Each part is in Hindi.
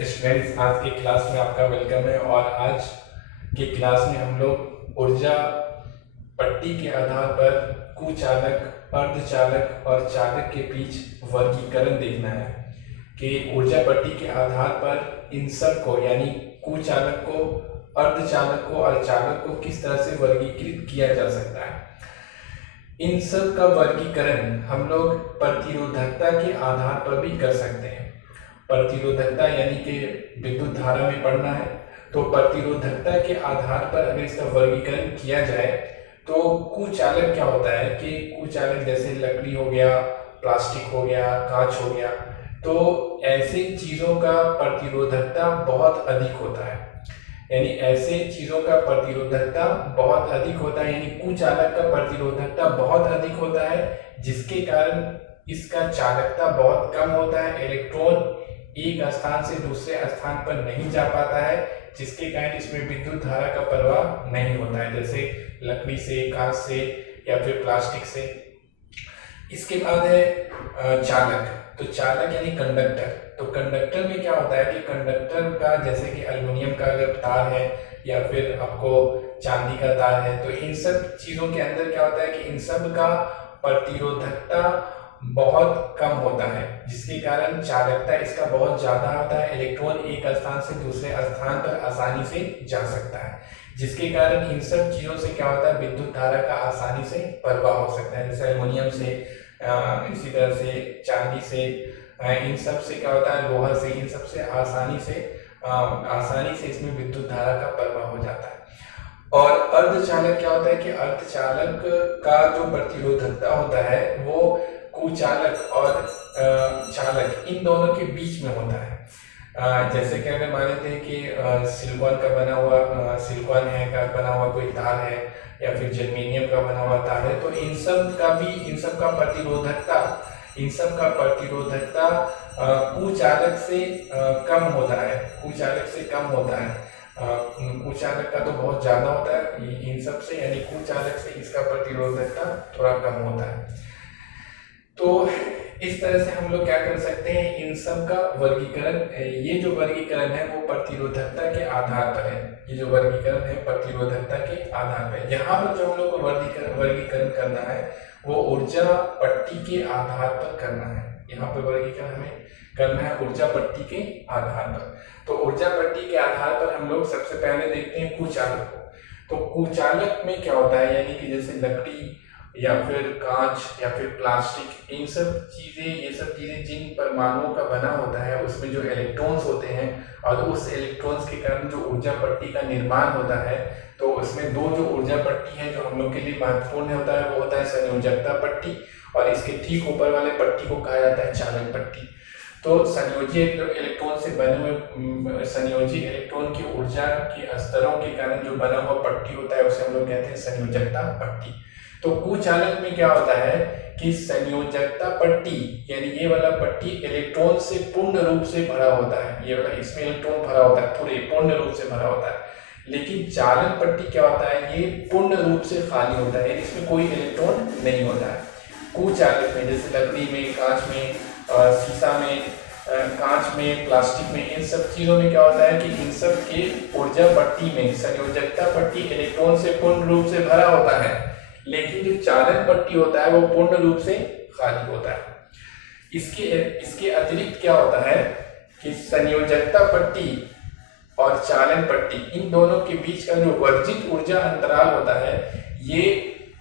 स्टूडेंट्स, आज की क्लास में आपका वेलकम है। और आज की क्लास में हम लोग ऊर्जा पट्टी के आधार पर कुचालक, अर्धचालक और चालक के बीच वर्गीकरण देखना है कि ऊर्जा पट्टी के आधार पर इन सब को यानी कुचालक को, अर्धचालक को और चालक को किस तरह से वर्गीकृत किया जा सकता है। इन सब का वर्गीकरण हम लोग प्रतिरोधकता के आधार पर भी कर सकते हैं। प्रतिरोधकता यानी कि विद्युत धारा में पढ़ना है, तो प्रतिरोधकता के आधार पर अगर इसका वर्गीकरण किया जाए तो कुचालक क्या होता है कि कुचालक जैसे लकड़ी हो गया, प्लास्टिक हो गया, कांच हो गया, तो ऐसे चीज़ों का प्रतिरोधकता बहुत अधिक होता है। यानी ऐसे चीज़ों का प्रतिरोधकता बहुत अधिक होता है, यानी कुचालक का प्रतिरोधकता बहुत अधिक होता है, जिसके कारण इसका चालकता बहुत कम होता है। इलेक्ट्रॉन एक स्थान से दूसरे स्थान पर नहीं जा पाता है, जिसके कारण इसमें विद्युत धारा का प्रवाह नहीं होता है, जैसे लकड़ी से, कांच से या फिर प्लास्टिक से। इसके बाद है चालक। तो चालक यानी कंडक्टर। तो कंडक्टर में क्या होता है कि कंडक्टर का, जैसे कि एल्युमिनियम का अगर तार है या फिर आपको चांदी का तार है, तो इन सब चीज़ों के अंदर क्या होता है कि इन सब का प्रतिरोधकता बहुत कम होता है, जिसके कारण चालकता इसका बहुत ज़्यादा होता है। इलेक्ट्रॉन एक स्थान से दूसरे स्थान पर आसानी से जा सकता है, जिसके कारण इन सब चीज़ों से क्या होता है, विद्युत धारा का आसानी से प्रवाह हो सकता है। जैसे एल्युमिनियम से, इसी तरह से चांदी से, इन सब से क्या होता है, लोहा से, इन सब से आसानी से इसमें विद्युत धारा का प्रवाह हो जाता है। और अर्धचालक क्या होता है कि अर्धचालक का जो प्रतिरोधकता होता है वो कुचालक और चालक इन दोनों के बीच में होता है। जैसे कि अगर मान लेते हैं कि सिलिकॉन का बना हुआ, सिलिकॉन है का बना हुआ कोई तार है या फिर जर्मेनियम का बना हुआ तार है, तो इन सब का प्रतिरोधकता कुचालक से कम होता है। कुचालक का तो बहुत ज्यादा होता है इन सब से, यानी कुचालक से इसका प्रतिरोधकता थोड़ा कम होता है। तो इस तरह से हम लोग क्या कर सकते हैं, इन सब का वर्गीकरण, ये जो वर्गीकरण है वो प्रतिरोधकता के आधार पर है। ये जो वर्गीकरण है प्रतिरोधकता के आधार पर। यहाँ पर जो हम लोग को वर्गीकरण करना है वो ऊर्जा पट्टी के आधार पर करना है। यहाँ पर वर्गीकरण हमें करना है ऊर्जा पट्टी के आधार पर। तो ऊर्जा पट्टी के आधार पर हम लोग सबसे पहले देखते हैं कुचालक को। तो कुचालक में क्या होता है, यानी कि जैसे लकड़ी या फिर कांच या फिर प्लास्टिक, ये सब चीजें जिन परमाणुओं का बना होता है उसमें जो इलेक्ट्रॉन्स होते हैं, और उस इलेक्ट्रॉन्स के कारण जो ऊर्जा पट्टी का निर्माण होता है, तो उसमें दो जो ऊर्जा पट्टी है जो हम लोग के लिए महत्वपूर्ण होता है वो होता है संयोजकता पट्टी, और इसके ठीक ऊपर वाले पट्टी को कहा जाता है चालक पट्टी। तो संयोजी इलेक्ट्रॉन से बने हुए संयोजी इलेक्ट्रॉन की ऊर्जा के स्तरों के कारण जो बना हुआ पट्टी होता है उसे हम लोग कहते हैं संयोजकता पट्टी। तो कुचालक में क्या होता है कि संयोजकता पट्टी यानी ये वाला पट्टी इलेक्ट्रॉन से पूर्ण रूप से भरा होता है। ये वाला, इसमें इलेक्ट्रॉन भरा होता है, पूरे पूर्ण रूप से भरा होता है। लेकिन चालक पट्टी क्या होता है, ये पूर्ण रूप से खाली होता है, इसमें कोई इलेक्ट्रॉन नहीं होता है। कुचालक में जैसे लकड़ी में, कांच में, शीशा में, कांच में, प्लास्टिक में, इन सब चीजों में क्या होता है कि इन सब के ऊर्जा पट्टी में संयोजकता पट्टी इलेक्ट्रॉन से पूर्ण रूप से भरा होता है, लेकिन जो चालक पट्टी होता है वो पूर्ण रूप से खाली होता है। इसके अतिरिक्त क्या होता है कि संयोजकता पट्टी और चालन पट्टी, इन दोनों के बीच का जो वर्जित ऊर्जा अंतराल होता है ये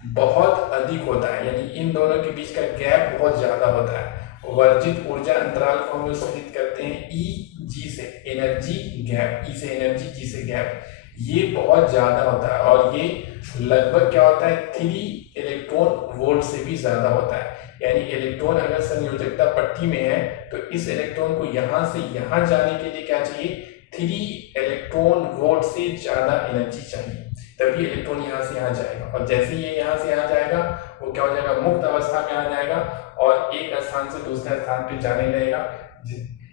बहुत अधिक होता है, यानी इन दोनों के बीच का गैप बहुत ज्यादा होता है। वर्जित ऊर्जा अंतराल को हम लोग सूचित करते हैं E/G से, एनर्जी गैप, E से एनर्जी, G से गैप, ये बहुत ज्यादा होता है। और ये लगभग क्या होता है 3 इलेक्ट्रॉन वोल्ट से भी ज्यादा होता है। यानी इलेक्ट्रॉन अगर संयोजकता पट्टी में है तो इस इलेक्ट्रॉन को यहाँ से यहाँ जाने के लिए क्या चाहिए, 3 इलेक्ट्रॉन वोल्ट से ज्यादा एनर्जी चाहिए, तभी इलेक्ट्रॉन यहाँ से यहाँ जाएगा। और जैसे ये यहाँ से यहाँ जाएगा वो क्या हो जाएगा, मुक्त अवस्था में आ जाएगा और एक स्थान से दूसरे स्थान पे जाने लगेगा।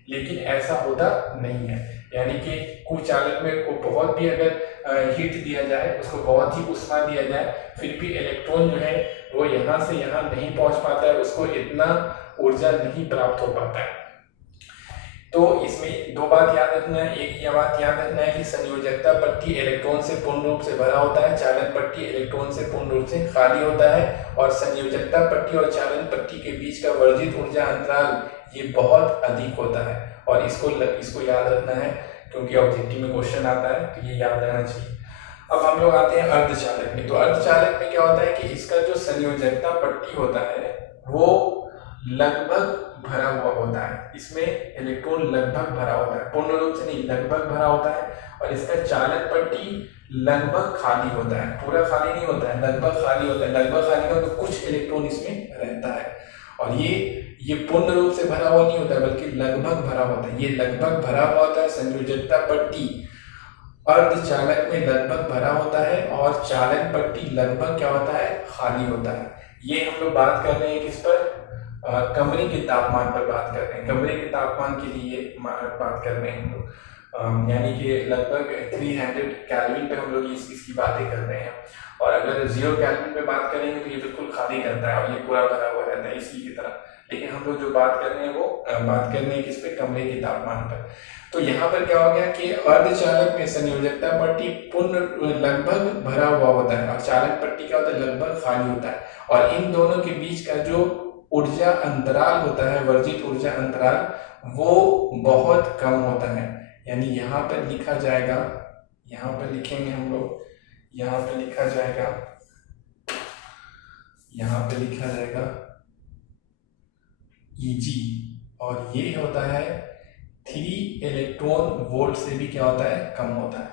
लेकिन ऐसा होता नहीं है, यानी कि कुचालक में को बहुत भी अगर हीट दिया जाए, उसको बहुत ही उष्मा दिया जाए, फिर भी इलेक्ट्रॉन जो है वो यहाँ से यहाँ नहीं पहुंच पाता है, उसको इतना ऊर्जा नहीं प्राप्त हो पाता है। तो इसमें दो बात याद रखना है। एक ये बात याद रखना है कि संयोजकता पट्टी इलेक्ट्रॉन से पूर्ण रूप से भरा होता है, चालन पट्टी इलेक्ट्रॉन से पूर्ण रूप से खाली होता है। और संयोजकता पट्टी और चालन पट्टी के बीच का वर्जित ऊर्जा अंतराल ये बहुत अधिक होता है, और इसको याद रखना है क्योंकि ऑब्जेक्टिव में क्वेश्चन आता है, तो ये याद रहना चाहिए। अब हम लोग आते हैं अर्धचालक में। तो अर्धचालक में क्या होता है कि इसका जो संयोजकता पट्टी होता है वो लगभग भरा हुआ होता है, इसमें इलेक्ट्रॉन लगभग भरा होता है, पूर्ण रूप से नहीं, लगभग भरा होता है। और इसका चालन पट्टी लगभग खाली होता है, पूरा खाली नहीं होता है, लगभग खाली होता है। लगभग खाली का तो कुछ इलेक्ट्रॉन इसमें रहता है, और ये पूर्ण रूप से भरा हुआ नहीं होता है बल्कि लगभग भरा होता है। ये लगभग भरा हुआ होता है। संयोजकता पट्टी अर्धचालक में लगभग भरा होता है और चालन पट्टी लगभग क्या होता है, खाली होता है। ये हम लोग बात कर रहे हैं किस पर, कमरे के तापमान पर बात कर रहे हैं। कमरे के तापमान के लिए बात कर रहे हैं हम लोग, यानी कि लगभग 300 केल्विन पे हम लोग इसकी बातें कर रहे हैं। और अगर 0 केल्विन पे बात करेंगे तो ये बिल्कुल खाली रहता है और ये पूरा भरा हुआ रहता है इसी की तरह। लेकिन हम लोग जो बात कर रहे हैं वो बात कर रहे हैं किस पे, कमरे के तापमान पर। तो यहाँ पर क्या हो गया कि अर्धचालक में संयोजकता पट्टी पूर्ण लगभग भरा हुआ होता है और चालन पट्टी क्या होता है, लगभग खाली होता है। और इन दोनों के बीच का जो ऊर्जा अंतराल होता है, वर्जित ऊर्जा अंतराल, वो बहुत कम होता है। यानी यहाँ पर लिखा जाएगा, यहाँ पर लिखेंगे हम लोग, यहाँ पर लिखा जाएगा, यहाँ पे लिखा जाएगा Eg, और ये होता है 3 इलेक्ट्रॉन वोल्ट से भी क्या होता है, कम होता है।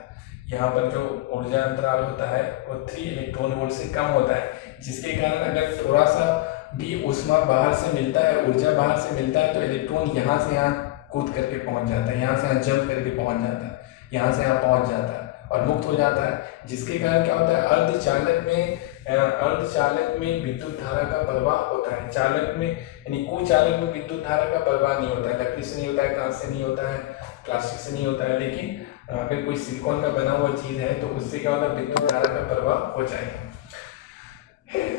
यहाँ पर जो ऊर्जा अंतराल होता है वो 3 इलेक्ट्रॉन वोल्ट से कम होता है, जिसके कारण अगर थोड़ा सा भी ऊष्मा बाहर से मिलता है, ऊर्जा बाहर से मिलता है, तो इलेक्ट्रॉन यहाँ से यहाँ कूद करके पहुंच जाता है, यहाँ से यहाँ जंप करके पहुंच जाता है, यहाँ से यहाँ पहुंच जाता है और मुक्त हो जाता है। जिसके कारण क्या होता है, अर्धचालक में विद्युत धारा का प्रवाह होता है। चालक में यानी कुचालक में विद्युत धारा का प्रवाह नहीं होता है, लकड़ी से नहीं होता है, कांच से नहीं होता है, प्लास्टिक से नहीं होता है। लेकिन अगर कोई सिलिकॉन का बना हुआ चीज है तो उससे क्या होता है, विद्युत धारा का प्रवाह हो जाएगा।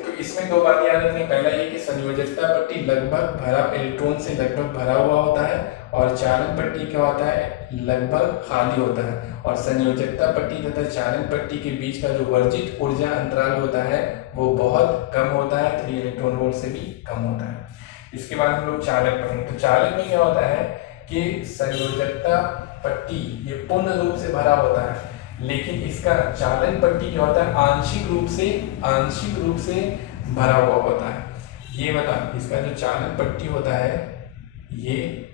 तो इसमें दो बात याद रखनी। पहला ये कि संयोजकता पट्टी लगभग भरा, इलेक्ट्रॉन से लगभग भरा हुआ होता है, और चालन पट्टी क्या होता है, लगभग खाली होता है। और संयोजकता पट्टी तथा चालन पट्टी के बीच का जो वर्जित ऊर्जा अंतराल होता है वो बहुत कम होता है, 3 इलेक्ट्रॉन वोल्ट से भी कम होता है। इसके बाद हम लोग चालक पढ़ेंगे। तो चालक में क्या होता है कि संयोजकता पट्टी ये पूर्ण रूप से भरा होता है, लेकिन इसका चालन पट्टी क्या होता है, आंशिक रूप से भरा हुआ होता है। ये बता, इसका जो चालन पट्टी होता है ये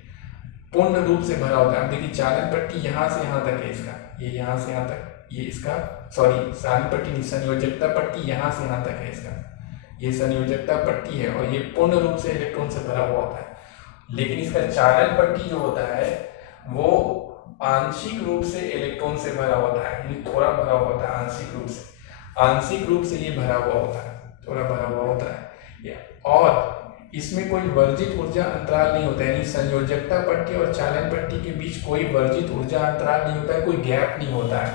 पूर्ण रूप से भरा होता है। अब देखिए चालन पट्टी यहाँ से यहाँ तक है, इसका ये यहाँ से यहाँ तक, ये इसका चालन पट्टी नहीं, संयोजकता पट्टी यहाँ से यहाँ तक है, इसका ये संयोजकता पट्टी है और ये पूर्ण रूप से इलेक्ट्रॉन से भरा हुआ होता है। लेकिन इसका चालन पट्टी जो होता है वो आंशिक रूप से इलेक्ट्रॉन से भरा होता है, यानी थोड़ा भरा हुआ होता है, आंशिक रूप से ये भरा हुआ होता है, थोड़ा भरा हुआ होता है। और इसमें कोई वर्जित ऊर्जा अंतराल नहीं होता है, यानी संयोजकता पट्टी और चालन पट्टी के बीच कोई वर्जित ऊर्जा अंतराल नहीं होता है, कोई गैप नहीं होता है,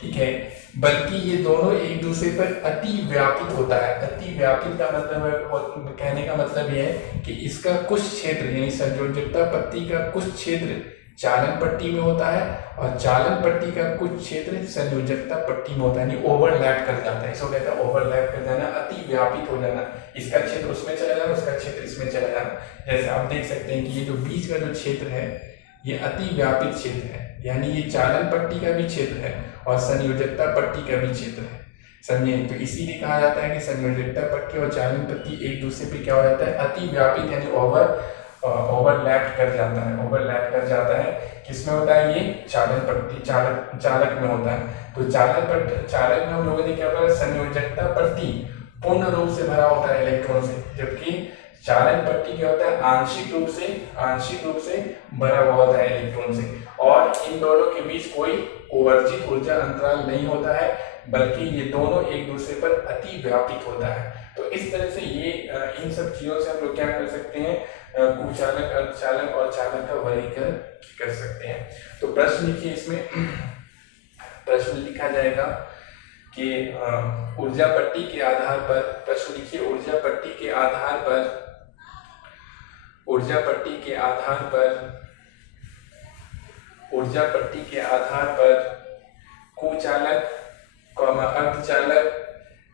ठीक है। बल्कि ये दोनों एक दूसरे पर अति व्यापित होता है। अति व्यापित का मतलब, कहने का मतलब ये है कि इसका कुछ क्षेत्र, यानी संयोजकता पट्टी का कुछ क्षेत्र चालन पट्टी में होता है और चालन पट्टी का कुछ क्षेत्र संयोजकता पट्टी में होता है, यानी ओवरलैप कर जाता है। इसको कहते हैं ओवरलैप कर जाना, अति व्यापित हो जाना। इसका क्षेत्र उसमें चला जाना, उसका क्षेत्र इसमें चला जाना। जैसे आप देख सकते हैं कि ये जो बीच का जो क्षेत्र है ये अति व्यापित क्षेत्र है, यानी ये चालन पट्टी का भी क्षेत्र है और संयोजकता पट्टी का भी क्षेत्र है, समझे। तो इसीलिए कहा जाता है कि संयोजकता पट्टी और चालन पट्टी एक दूसरे पे क्या हो जाता है, अति व्यापित, यानी ओवरलैप कर जाता है। किसमें होता है, ये चालन पट्टी चालक में होता है। तो चालक में हम लोगों ने क्या बताया, संयोजकता पट्टी पूर्ण रूप से भरा होता है इलेक्ट्रॉन से, जबकि चालन पट्टी क्या होता है, आंशिक रूप से भरा हुआ होता है इलेक्ट्रॉन से। और इन दोनों के बीच कोई वर्जित ऊर्जा अंतराल नहीं होता है, बल्कि ये दोनों एक दूसरे पर अति व्यापित होता है। तो इस तरह से ये इन सब चीजों से हम लोग क्या कर सकते हैं, कुचालक, अर्धचालक और चालक का वर्गीकरण कर सकते हैं। तो प्रश्न लिखिए, इसमें प्रश्न लिखा जाएगा कि ऊर्जा पट्टी के आधार पर, प्रश्न लिखिए, ऊर्जा पट्टी के आधार पर ऊर्जा पट्टी के आधार पर कुचालक, अर्धचालक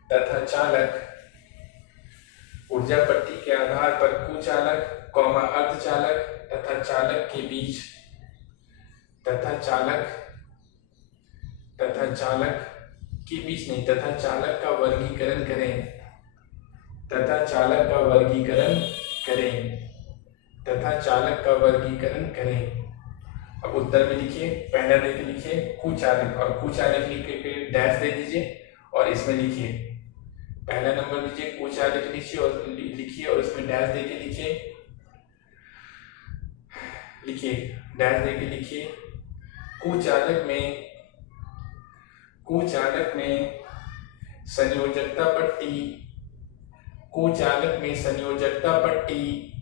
तथा चालक। ऊर्जा पट्टी के आधार पर कुचालक, अर्धचालक तथा चालक के बीच तथा चालक के बीच नहीं तथा चालक का वर्गीकरण करें, तथा चालक का वर्गीकरण करें, तथा चालक का वर्गीकरण करें। अब उत्तर में लिखिए, पहला देख लिखिए कुचालक, और कुचालक लिख के डैश दे दीजिए और इसमें लिखिए पहला नंबर लीजिए, कुचालक लिखिए और इसमें डैश दे के लिखिए डैश दे के लिखिए। कुचालक में संयोजकता पट्टी, कुचालक में संयोजकता पट्टी,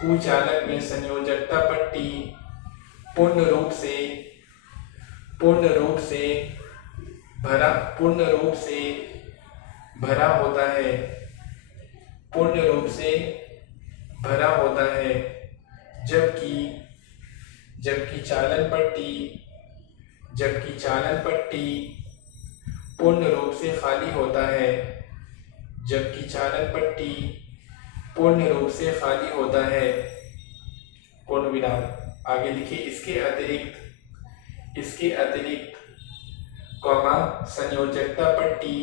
कुचालक में संयोजकता पट्टी पूर्ण रूप से भरा होता है, पूर्ण रूप से भरा होता है, जबकि चालन पट्टी पूर्ण रूप से खाली होता है, जबकि चालन पट्टी पूर्ण रूप से खाली होता है। पूर्ण विराम। आगे लिखिए इसके अतिरिक्त संयोजकता पट्टी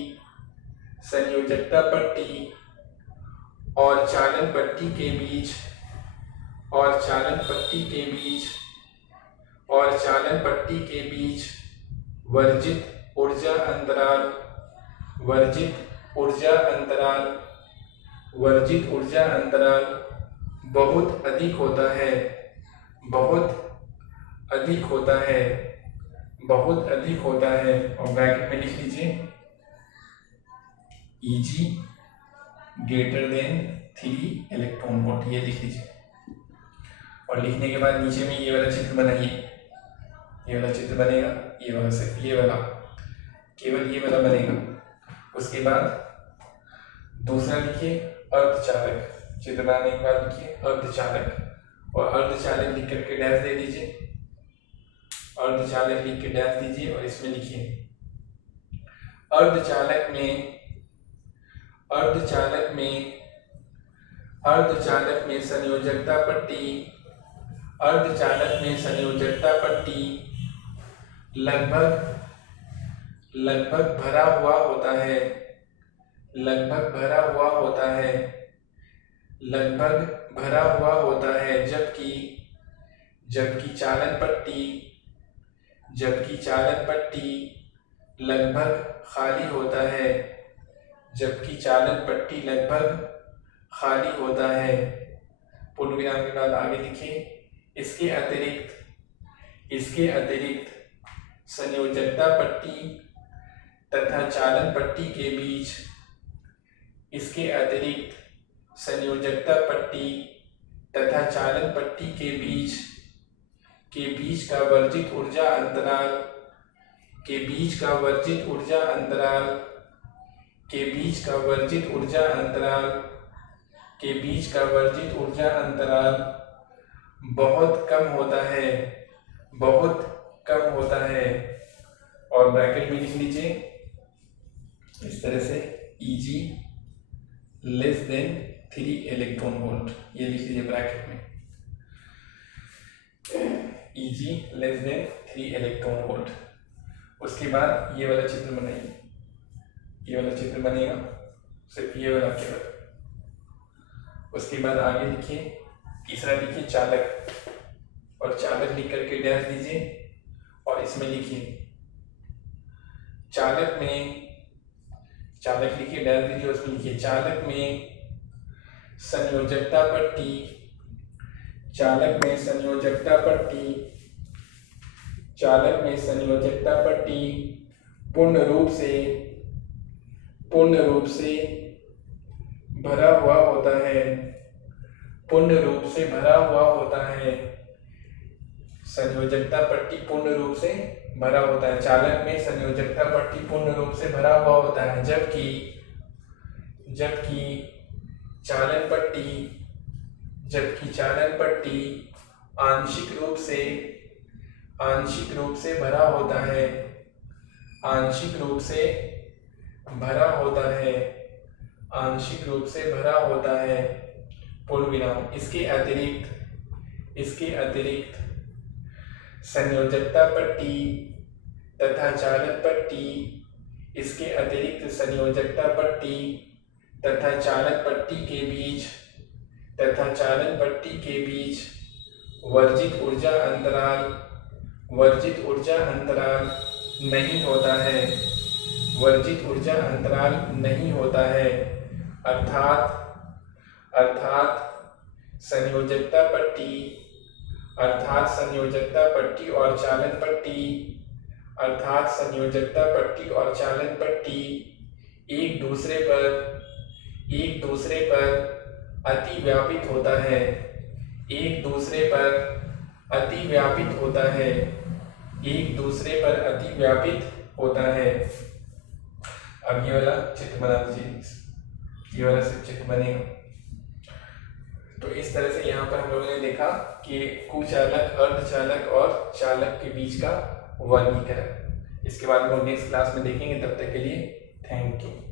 और चालन पट्टी के बीच वर्जित ऊर्जा अंतराल बहुत अधिक होता है। और ब्रैकेट में लिख लीजिए Eg greater than 3 electron volt, ये लिख लीजिए। और लिखने के बाद नीचे में ये वाला चित्र बनाइए, ये वाला चित्र बनेगा, ये वाला सिर्फ ये वाला, केवल ये वाला बनेगा। उसके बाद दूसरा लिखिए अर्धचालक, चित्र बनाने के बाद लिखिए अर्धचालक, और अर्धचालक लिख करके डैश दे दीजिए, अर्धचालक लिख के डैश दीजिए और इसमें लिखिए अर्धचालक में संयोजकता पट्टी लगभग भरा हुआ होता है, जबकि चालन पट्टी लगभग खाली होता है, पूर्ण विराम के बाद आगे लिखिए इसके अतिरिक्त संयोजकता पट्टी तथा चालन पट्टी के बीच का वर्जित ऊर्जा अंतराल बहुत कम होता है। और ब्रैकेट में लिख लीजिए इस तरह से Eg less than 3 electron volt, ये लिख लीजिए ब्रैकेट में Eg less than 3 electron volt. उसके बाद ये वाला चित्र बनाइए, ये वाला चित्र बनेगा सिर्फ ये वाला केवल। उसके बाद आगे लिखिए तीसरा लिखिए चालक, और चालक लिख करके डैश दीजिए और इसमें लिखिए चालक लिखिए डैश दीजिए, उसमें लिखिए चालक में संयोजकता पट्टी पूर्ण रूप से भरा हुआ होता है, संयोजकता पट्टी पूर्ण रूप से भरा होता है, चालक में संयोजकता पट्टी पूर्ण रूप से भरा हुआ होता है, जबकि चालन पट्टी आंशिक रूप से आंशिक रूप से भरा होता है, आंशिक रूप से भरा होता है, आंशिक रूप से भरा होता है, पूर्ण विराम। इसके अतिरिक्त संयोजकता पट्टी तथा चालक पट्टी, इसके अतिरिक्त संयोजकता पट्टी तथा चालक पट्टी के बीच वर्जित ऊर्जा अंतराल नहीं होता है, वर्जित ऊर्जा अंतराल नहीं होता है। अर्थात संयोजकता पट्टी और चालन पट्टी एक दूसरे पर अति व्यापित होता है, अब ये वाला चित्र बना दीजिए, ये वाला सिर्फ चित्र बनेगा। तो इस तरह से यहाँ पर हम लोगों ने देखा कि कुचालक, अर्धचालक और चालक के बीच का वर्गीकरण। इसके बाद हम लोग नेक्स्ट क्लास में देखेंगे। तब तक के लिए थैंक यू।